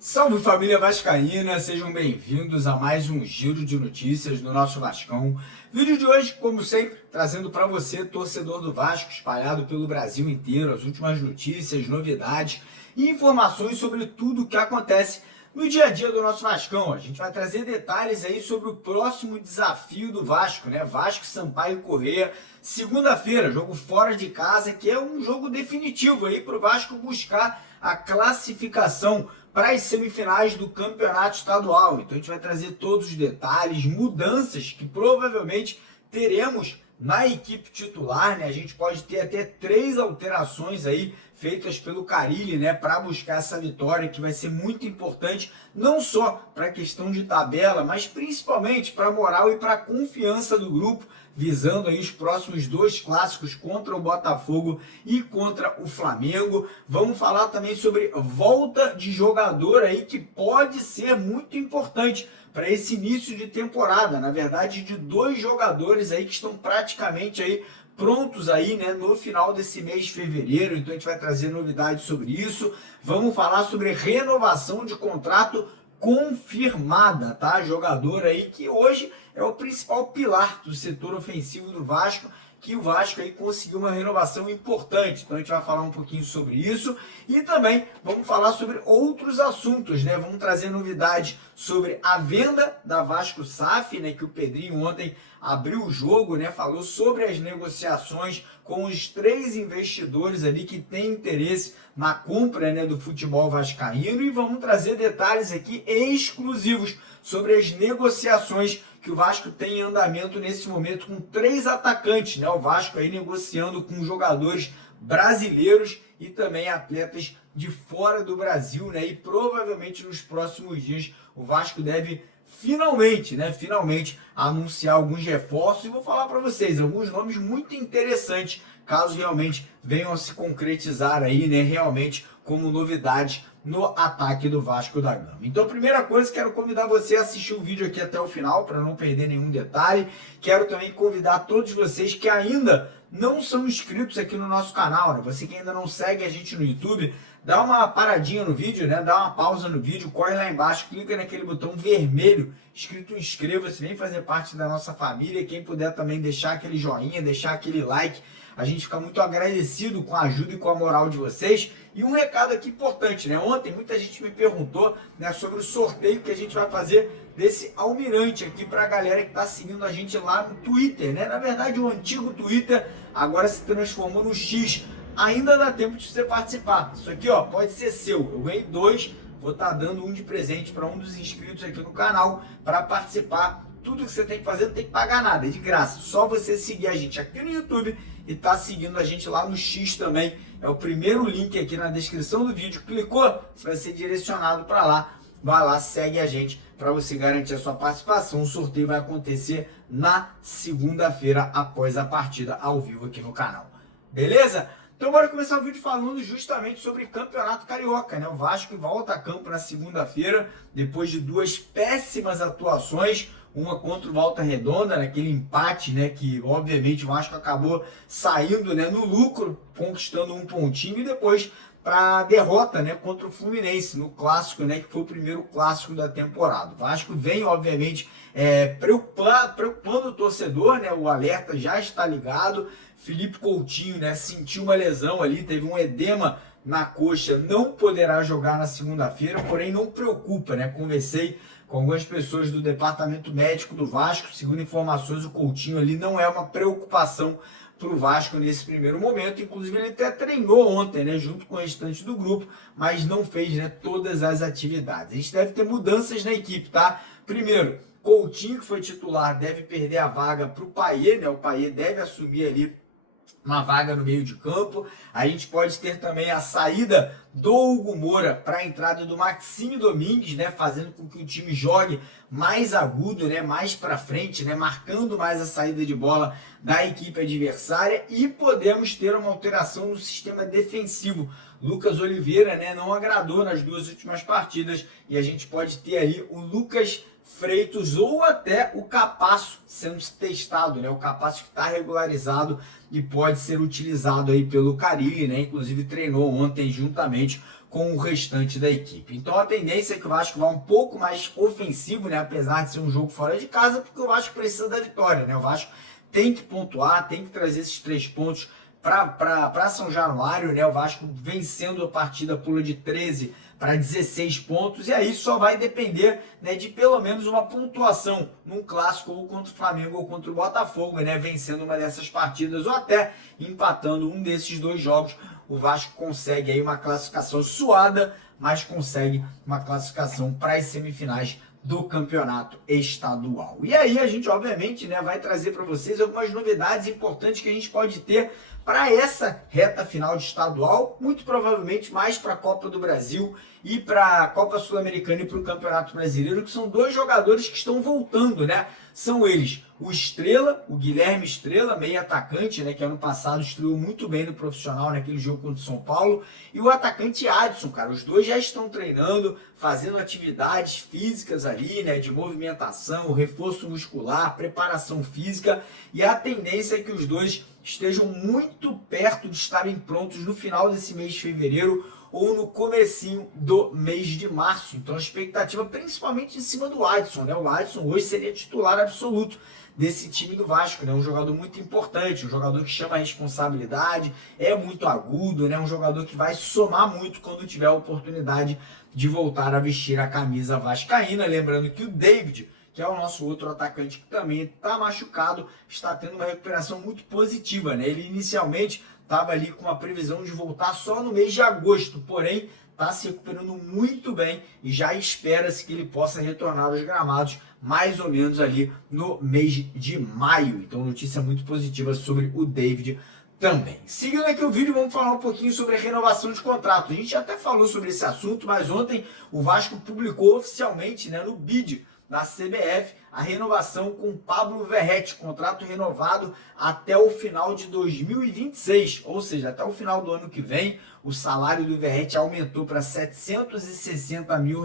Salve família vascaína, sejam bem-vindos a mais um giro de notícias do nosso Vascão. Vídeo de hoje, como sempre, trazendo para você, torcedor do Vasco, espalhado pelo Brasil inteiro, as últimas notícias, novidades e informações sobre tudo o que acontece no dia a dia do nosso Vascão. A gente vai trazer detalhes aí sobre o próximo desafio do Vasco, né? Vasco, Sampaio Corrêa, segunda-feira, jogo fora de casa, que é um jogo definitivo aí para o Vasco buscar a classificação para as semifinais do campeonato estadual. Então a gente vai trazer todos os detalhes, mudanças que provavelmente teremos na equipe titular, né? A gente pode ter até 3 alterações aí feitas pelo Carille, né, para buscar essa vitória, que vai ser muito importante, não só para a questão de tabela, mas principalmente para a moral e para a confiança do grupo, visando aí os próximos 2 clássicos contra o Botafogo e contra o Flamengo. Vamos falar também sobre volta de jogador aí, que pode ser muito importante para esse início de temporada. Na verdade, de 2 jogadores aí que estão praticamente aí prontos aí, né, no final desse mês de fevereiro. Então a gente vai trazer novidades sobre isso. Vamos falar sobre renovação de contrato confirmada, tá? Jogador aí que hoje é o principal pilar do setor ofensivo do Vasco, que o Vasco aí conseguiu uma renovação importante. Então a gente vai falar um pouquinho sobre isso e também vamos falar sobre outros assuntos, né? Vamos trazer novidades sobre a venda da Vasco SAF, né? Que o Pedrinho ontem abriu o jogo, né? Falou sobre as negociações com os 3 investidores ali que têm interesse na compra, né, do futebol vascaíno, e vamos trazer detalhes aqui exclusivos sobre as negociações que o Vasco tem em andamento nesse momento com 3 atacantes, né? O Vasco aí negociando com jogadores brasileiros e também atletas de fora do Brasil, né? E provavelmente nos próximos dias o Vasco deve finalmente anunciar alguns reforços, e vou falar para vocês alguns nomes muito interessantes, caso realmente venham a se concretizar aí, né, realmente como novidades no ataque do Vasco da Gama. Então, primeira coisa, quero convidar você a assistir o vídeo aqui até o final, para não perder nenhum detalhe. Quero também convidar todos vocês que ainda não são inscritos aqui no nosso canal, né? Você que ainda não segue a gente no YouTube, dá uma paradinha no vídeo, né? Dá uma pausa no vídeo, corre lá embaixo, clica naquele botão vermelho escrito inscreva-se, vem fazer parte da nossa família. Quem puder também deixar aquele joinha, deixar aquele like, a gente fica muito agradecido com a ajuda e com a moral de vocês. E um recado aqui importante, né? Ontem muita gente me perguntou, né, sobre o sorteio que a gente vai fazer desse almirante aqui para a galera que está seguindo a gente lá no Twitter, né? Na verdade, o antigo Twitter agora se transformou no X. Ainda dá tempo de você participar. Isso aqui, ó, pode ser seu. Eu ganhei 2, vou estar dando um de presente para um dos inscritos aqui no canal para participar. Tudo que você tem que fazer não tem que pagar nada, é de graça. Só você seguir a gente aqui no YouTube e tá seguindo a gente lá no X também. É o primeiro link aqui na descrição do vídeo. Clicou, você vai ser direcionado para lá. Vai lá, segue a gente para você garantir a sua participação. O sorteio vai acontecer na segunda-feira após a partida ao vivo aqui no canal. Beleza? Então bora começar o vídeo falando justamente sobre Campeonato Carioca, né? O Vasco volta a campo na segunda-feira, depois de 2 péssimas atuações, uma contra o Volta Redonda, naquele empate, né, que obviamente o Vasco acabou saindo, né, no lucro, conquistando um pontinho, e depois para a derrota, né, contra o Fluminense, no clássico, né, que foi o primeiro clássico da temporada. O Vasco vem, obviamente, preocupando o torcedor, né, o alerta já está ligado. Felipe Coutinho, né, sentiu uma lesão ali, teve um edema na coxa, não poderá jogar na segunda-feira, porém não preocupa, né? Conversei com algumas pessoas do departamento médico do Vasco, segundo informações, o Coutinho ali não é uma preocupação para o Vasco nesse primeiro momento. Inclusive ele até treinou ontem, né, junto com o restante do grupo, mas não fez, né, todas as atividades. A gente deve ter mudanças na equipe, tá? Primeiro, Coutinho, que foi titular, deve perder a vaga para o Payet, né? O Payet deve assumir ali uma vaga no meio de campo. A gente pode ter também a saída do Hugo Moura para a entrada do Maxime Domingues, né, fazendo com que o time jogue mais agudo, né, mais para frente, né, marcando mais a saída de bola da equipe adversária, e podemos ter uma alteração no sistema defensivo. Lucas Oliveira, né, não agradou nas 2 últimas partidas, e a gente pode ter ali o Lucas Freitas ou até o Capasso sendo testado, né? O Capasso que está regularizado e pode ser utilizado aí pelo Carille, né? Inclusive treinou ontem juntamente com o restante da equipe. Então a tendência é que o Vasco vá um pouco mais ofensivo, né? Apesar de ser um jogo fora de casa, porque o Vasco precisa da vitória, né? O Vasco tem que pontuar, tem que trazer esses 3 pontos para São Januário, né? O Vasco vencendo a partida pula de 13 para 16 pontos, e aí só vai depender, né, de pelo menos uma pontuação num clássico ou contra o Flamengo ou contra o Botafogo, né, vencendo uma dessas partidas ou até empatando um desses 2 jogos. O Vasco consegue aí uma classificação suada, mas consegue uma classificação para as semifinais do campeonato estadual. E aí a gente, obviamente, né, vai trazer para vocês algumas novidades importantes que a gente pode ter para essa reta final de estadual, muito provavelmente mais para a Copa do Brasil e para a Copa Sul-Americana e para o Campeonato Brasileiro, que são 2 jogadores que estão voltando, né? São eles o Estrela, o Guilherme Estrela, meio atacante, né, que ano passado estreou muito bem no profissional naquele jogo contra o São Paulo, e o atacante Adson, cara. Os 2 já estão treinando, fazendo atividades físicas ali, né, de movimentação, reforço muscular, preparação física, e a tendência é que os 2 estejam muito perto de estarem prontos no final desse mês de fevereiro ou no comecinho do mês de março. Então a expectativa principalmente em cima do Adson, né? O Adson hoje seria titular absoluto desse time do Vasco, né? Um jogador muito importante, um jogador que chama a responsabilidade, é muito agudo, né? Um jogador que vai somar muito quando tiver a oportunidade de voltar a vestir a camisa vascaína. Lembrando que o David, que é o nosso outro atacante que também está machucado, está tendo uma recuperação muito positiva, né? Ele inicialmente estava ali com uma previsão de voltar só no mês de agosto, porém está se recuperando muito bem e já espera-se que ele possa retornar aos gramados mais ou menos ali no mês de maio. Então notícia muito positiva sobre o David também. Seguindo aqui o vídeo, vamos falar um pouquinho sobre a renovação de contrato. A gente até falou sobre esse assunto, mas ontem o Vasco publicou oficialmente, né, no BID da CBF, a renovação com Pablo Verrete, contrato renovado até o final de 2026, ou seja, até o final do ano que vem. O salário do Verrete aumentou para R$760 mil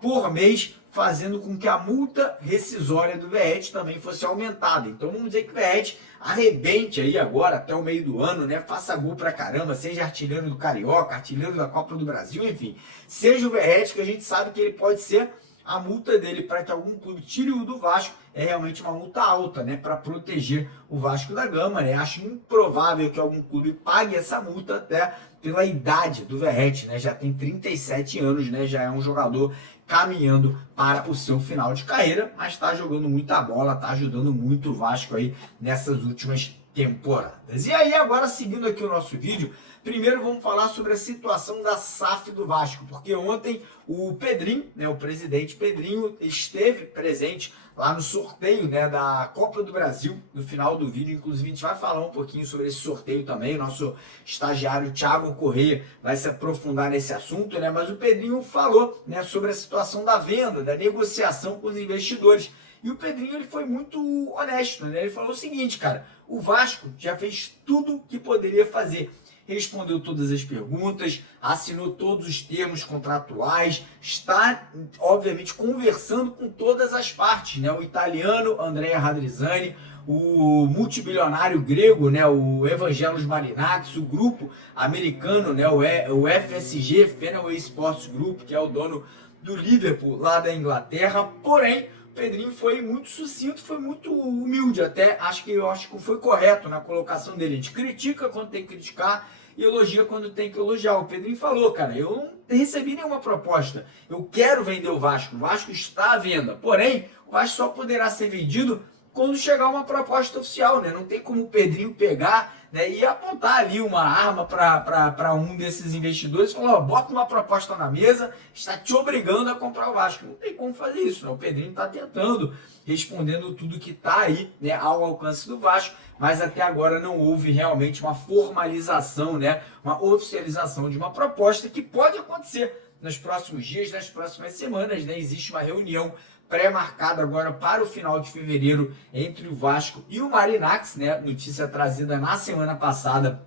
por mês, fazendo com que a multa rescisória do Verrete também fosse aumentada. Então vamos dizer que o Verrete arrebente aí agora até o meio do ano, né? Faça gol pra caramba, seja artilheiro do Carioca, artilheiro da Copa do Brasil, enfim. Seja o Verrete, que a gente sabe que ele pode ser. A multa dele para que algum clube tire o do Vasco é realmente uma multa alta, né? Para proteger o Vasco da Gama, né? Acho improvável que algum clube pague essa multa até pela idade do Verrete, né? Já tem 37 anos, né? Já é um jogador caminhando para o seu final de carreira, mas está jogando muita bola, está ajudando muito o Vasco aí nessas últimas temporadas. E aí, agora seguindo aqui o nosso vídeo, primeiro vamos falar sobre a situação da SAF do Vasco, porque ontem o Pedrinho, né, o presidente Pedrinho, esteve presente lá no sorteio, né, da Copa do Brasil, no final do vídeo. Inclusive a gente vai falar um pouquinho sobre esse sorteio também. O nosso estagiário Thiago Corrêa vai se aprofundar nesse assunto, né, mas o Pedrinho falou, né, sobre a situação da venda, da negociação com os investidores. E o Pedrinho, ele foi muito honesto, né? Ele falou o seguinte, cara: o Vasco já fez tudo que poderia fazer. Respondeu todas as perguntas, assinou todos os termos contratuais, está, obviamente, conversando com todas as partes, né? O italiano Andrea Radrizzani, o multibilionário grego, né, o Evangelos Marinakis, o grupo americano, né, o FSG, Fenway Sports Group, que é o dono do Liverpool lá da Inglaterra. Porém, o Pedrinho foi muito sucinto, foi muito humilde, até acho que foi correto na colocação dele. A gente critica quando tem que criticar e elogia quando tem que elogiar. O Pedrinho falou, cara: eu não recebi nenhuma proposta, eu quero vender o Vasco está à venda, porém o Vasco só poderá ser vendido quando chegar uma proposta oficial, né? Não tem como o Pedrinho pegar, né, e apontar ali uma arma para um desses investidores e falar: ó, bota uma proposta na mesa, está te obrigando a comprar o Vasco. Não tem como fazer isso, né? O Pedrinho está tentando, respondendo tudo que está aí, né, ao alcance do Vasco, mas até agora não houve realmente uma formalização, né, uma oficialização de uma proposta, que pode acontecer nos próximos dias, nas próximas semanas, né? Existe uma reunião pré-marcada agora para o final de fevereiro entre o Vasco e o Marinakis, né? Notícia trazida na semana passada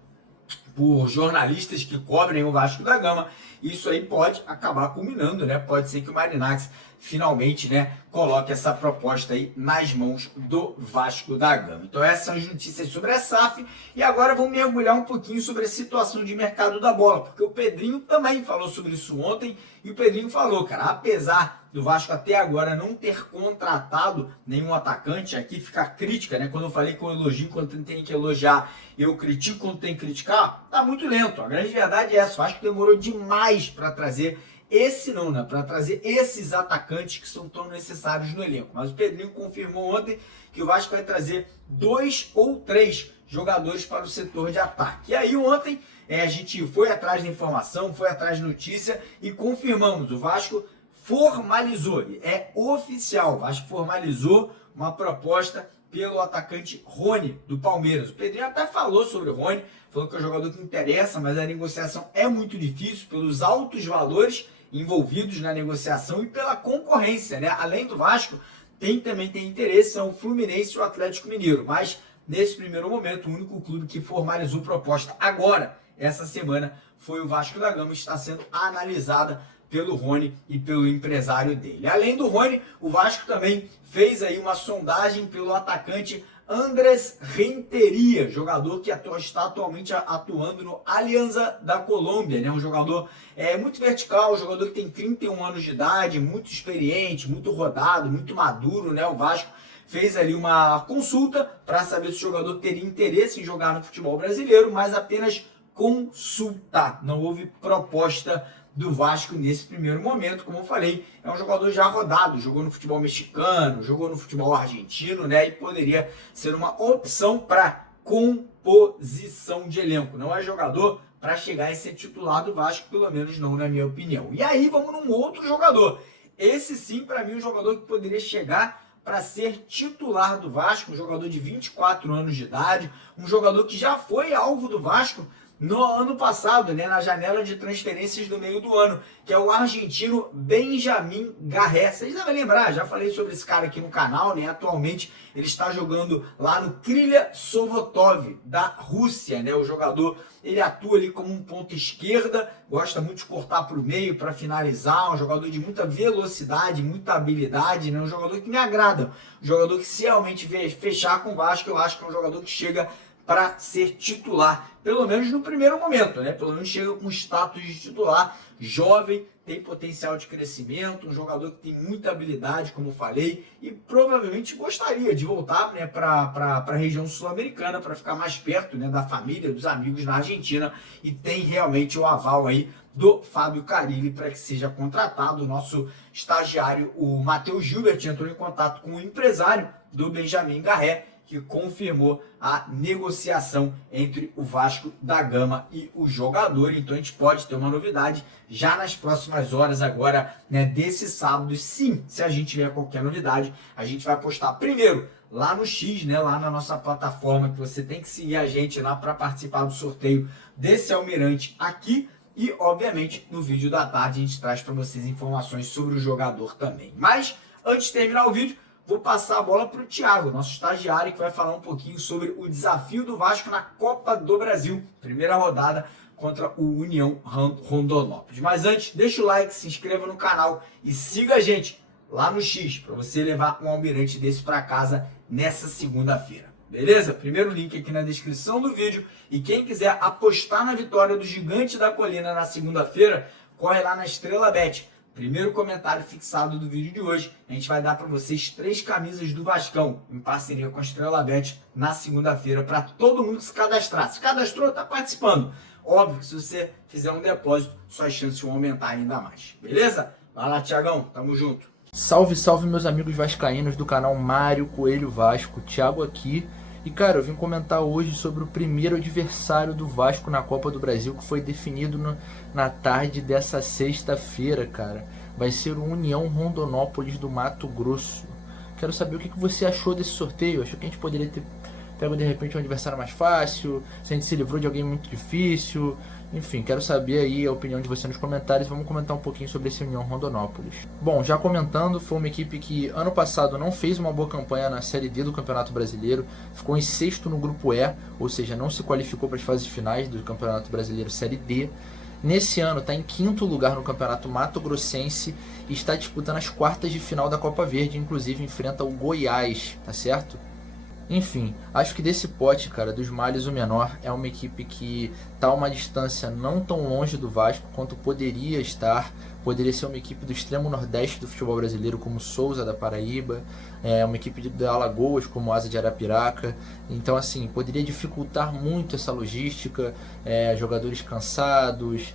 por jornalistas que cobrem o Vasco da Gama. Isso aí pode acabar culminando, né? Pode ser que o Marinacci finalmente, né, coloque essa proposta aí nas mãos do Vasco da Gama. Então essas são as notícias sobre a SAF. E agora vamos mergulhar um pouquinho sobre a situação de mercado da bola, porque o Pedrinho também falou sobre isso ontem. E o Pedrinho falou, cara, apesar do Vasco até agora não ter contratado nenhum atacante, aqui fica a crítica, né? Quando eu falei que eu elogio quando tem que elogiar, eu critico quando tem que criticar, tá muito lento. A grande verdade é essa, o Vasco demorou demais para trazer para trazer esses atacantes que são tão necessários no elenco. Mas o Pedrinho confirmou ontem que o Vasco vai trazer 2 ou 3 jogadores para o setor de ataque. E aí ontem a gente foi atrás da informação, foi atrás de notícia e confirmamos, o Vasco formalizou, é oficial, o Vasco formalizou uma proposta pelo atacante Rony, do Palmeiras. O Pedrinho até falou sobre o Rony, falou que é um jogador que interessa, mas a negociação é muito difícil pelos altos valores envolvidos na negociação e pela concorrência, né? Além do Vasco, também tem interesse, são o Fluminense e o Atlético Mineiro, mas nesse primeiro momento, o único clube que formalizou proposta agora, essa semana, foi o Vasco da Gama, está sendo analisada pelo Rony e pelo empresário dele. Além do Rony, o Vasco também fez aí uma sondagem pelo atacante Andrés Renteria, jogador que está atualmente atuando no Alianza da Colômbia, né? Um jogador muito vertical, um jogador que tem 31 anos de idade, muito experiente, muito rodado, muito maduro, né? O Vasco fez ali uma consulta para saber se o jogador teria interesse em jogar no futebol brasileiro, mas apenas consultar. Não houve proposta do Vasco nesse primeiro momento, como eu falei, é um jogador já rodado, jogou no futebol mexicano, jogou no futebol argentino, né, e poderia ser uma opção para composição de elenco. Não é jogador para chegar e ser titular do Vasco, pelo menos não na minha opinião. E aí vamos num outro jogador. Esse sim, para mim, um jogador que poderia chegar para ser titular do Vasco, um jogador de 24 anos de idade, um jogador que já foi alvo do Vasco no ano passado, né, na janela de transferências do meio do ano, que é o argentino Benjamin Garré. Vocês devem lembrar, já falei sobre esse cara aqui no canal, né? Atualmente ele está jogando lá no Krylia Sovetov, da Rússia, né? O jogador, ele atua ali como um ponta esquerda, gosta muito de cortar para o meio para finalizar, um jogador de muita velocidade, muita habilidade, né? Um jogador que me agrada, um jogador que se realmente fechar com o Vasco, eu acho que é um jogador que chega para ser titular, pelo menos no primeiro momento, né? Pelo menos chega com status de titular, jovem, tem potencial de crescimento, um jogador que tem muita habilidade, como falei, e provavelmente gostaria de voltar, né, para a região sul-americana, para ficar mais perto, né, da família, dos amigos na Argentina, e tem realmente o aval aí do Fábio Carille para que seja contratado. O nosso estagiário, o Matheus Gilbert, entrou em contato com o empresário do Benjamin Garré, que confirmou a negociação entre o Vasco da Gama e o jogador. Então a gente pode ter uma novidade já nas próximas horas agora, né, desse sábado. Sim, se a gente tiver qualquer novidade, a gente vai postar primeiro lá no X, né, lá na nossa plataforma, que você tem que seguir a gente lá para participar do sorteio desse almirante aqui. E, obviamente, no vídeo da tarde a gente traz para vocês informações sobre o jogador também. Mas, antes de terminar o vídeo, vou passar a bola para o Thiago, nosso estagiário, que vai falar um pouquinho sobre o desafio do Vasco na Copa do Brasil. Primeira rodada contra o União Rondonópolis. Mas antes, deixa o like, se inscreva no canal e siga a gente lá no X, para você levar um almirante desse para casa nessa segunda-feira. Beleza? Primeiro link aqui na descrição do vídeo. E quem quiser apostar na vitória do Gigante da Colina na segunda-feira, corre lá na Estrela Bet. Primeiro comentário fixado do vídeo de hoje, a gente vai dar para vocês 3 camisas do Vascão, em parceria com a Estrela Bet, na segunda-feira, para todo mundo se cadastrar. Se cadastrou, está participando. Óbvio que se você fizer um depósito, suas chances vão aumentar ainda mais. Beleza? Vai lá, Thiagão, tamo junto. Salve, salve meus amigos vascaínos do canal Mário Coelho Vasco, Thiago aqui. E cara, eu vim comentar hoje sobre o primeiro adversário do Vasco na Copa do Brasil, que foi definido na tarde dessa sexta-feira, cara. Vai ser o União Rondonópolis do Mato Grosso. Quero saber o que você achou desse sorteio. Achou que a gente poderia ter pego de repente um adversário mais fácil? Se a gente se livrou de alguém muito difícil? Enfim, quero saber aí a opinião de você nos comentários. Vamos comentar um pouquinho sobre esse União Rondonópolis. Bom, já comentando, foi uma equipe que ano passado não fez uma boa campanha na Série D do Campeonato Brasileiro, ficou em sexto no Grupo E, ou seja, não se qualificou para as fases finais do Campeonato Brasileiro Série D. Nesse ano está em quinto lugar no Campeonato Mato Grossense e está disputando as quartas de final da Copa Verde, inclusive enfrenta o Goiás, tá certo? Enfim, acho que desse pote, cara, dos males o menor, é uma equipe que está a uma distância não tão longe do Vasco quanto poderia estar. Poderia ser uma equipe do extremo nordeste do futebol brasileiro, como Souza da Paraíba, uma equipe de Alagoas, como Asa de Arapiraca. Então, assim, poderia dificultar muito essa logística, jogadores cansados.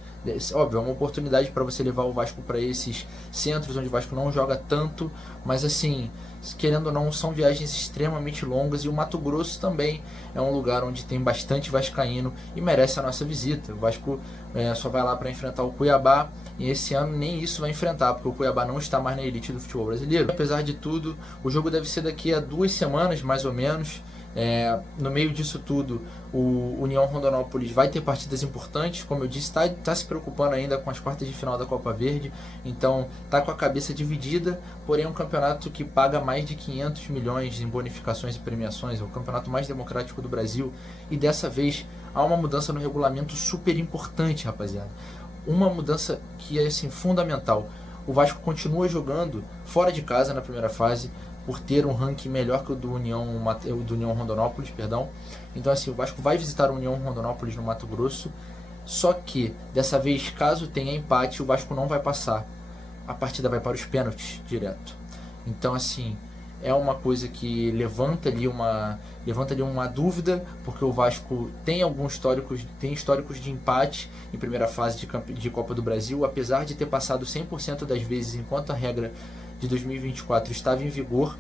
Óbvio, é uma oportunidade para você levar o Vasco para esses centros onde o Vasco não joga tanto, mas assim, querendo ou não, são viagens extremamente longas, e o Mato Grosso também é um lugar onde tem bastante vascaíno e merece a nossa visita. O Vasco só vai lá para enfrentar o Cuiabá, e esse ano nem isso vai enfrentar, porque o Cuiabá não está mais na elite do futebol brasileiro. Apesar de tudo, o jogo deve ser daqui a 2 semanas, mais ou menos. No meio disso tudo, o União Rondonópolis vai ter partidas importantes, como eu disse, está se preocupando ainda com as quartas de final da Copa Verde, então está com a cabeça dividida, porém é um campeonato que paga mais de 500 milhões em bonificações e premiações, é o campeonato mais democrático do Brasil, e dessa vez há uma mudança no regulamento super importante, rapaziada, uma mudança que é assim, fundamental. O Vasco continua jogando fora de casa na primeira fase, por ter um ranking melhor que o do União Rondonópolis, perdão. Então assim, o Vasco vai visitar o União Rondonópolis no Mato Grosso, só que dessa vez, caso tenha empate, o Vasco não vai passar. A partida vai para os pênaltis direto. Então assim, é uma coisa que levanta ali uma dúvida, porque o Vasco tem históricos de empate em primeira fase de Copa do Brasil, apesar de ter passado 100% das vezes enquanto a regra de 2024 estava em vigor.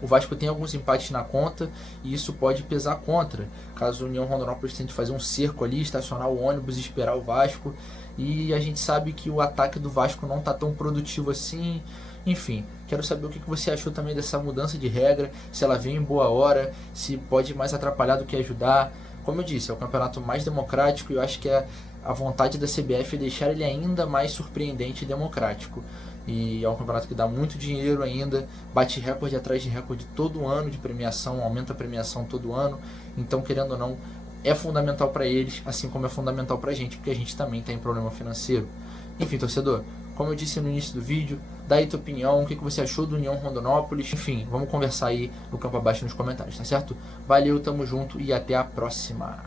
O Vasco tem alguns empates na conta e isso pode pesar contra, caso o União Rondonópolis tente fazer um cerco ali, estacionar o ônibus e esperar o Vasco, e a gente sabe que o ataque do Vasco não está tão produtivo assim. Enfim, quero saber o que você achou também dessa mudança de regra, se ela veio em boa hora, se pode mais atrapalhar do que ajudar. Como eu disse, é o campeonato mais democrático e eu acho que a vontade da CBF é deixar ele ainda mais surpreendente e democrático. E é um campeonato que dá muito dinheiro ainda, bate recorde atrás de recorde todo ano de premiação, aumenta a premiação todo ano. Então, querendo ou não, é fundamental para eles, assim como é fundamental para a gente, porque a gente também tem problema financeiro. Enfim, torcedor, como eu disse no início do vídeo, dá aí tua opinião, o que você achou do União Rondonópolis. Enfim, vamos conversar aí no campo abaixo nos comentários, tá certo? Valeu, tamo junto e até a próxima.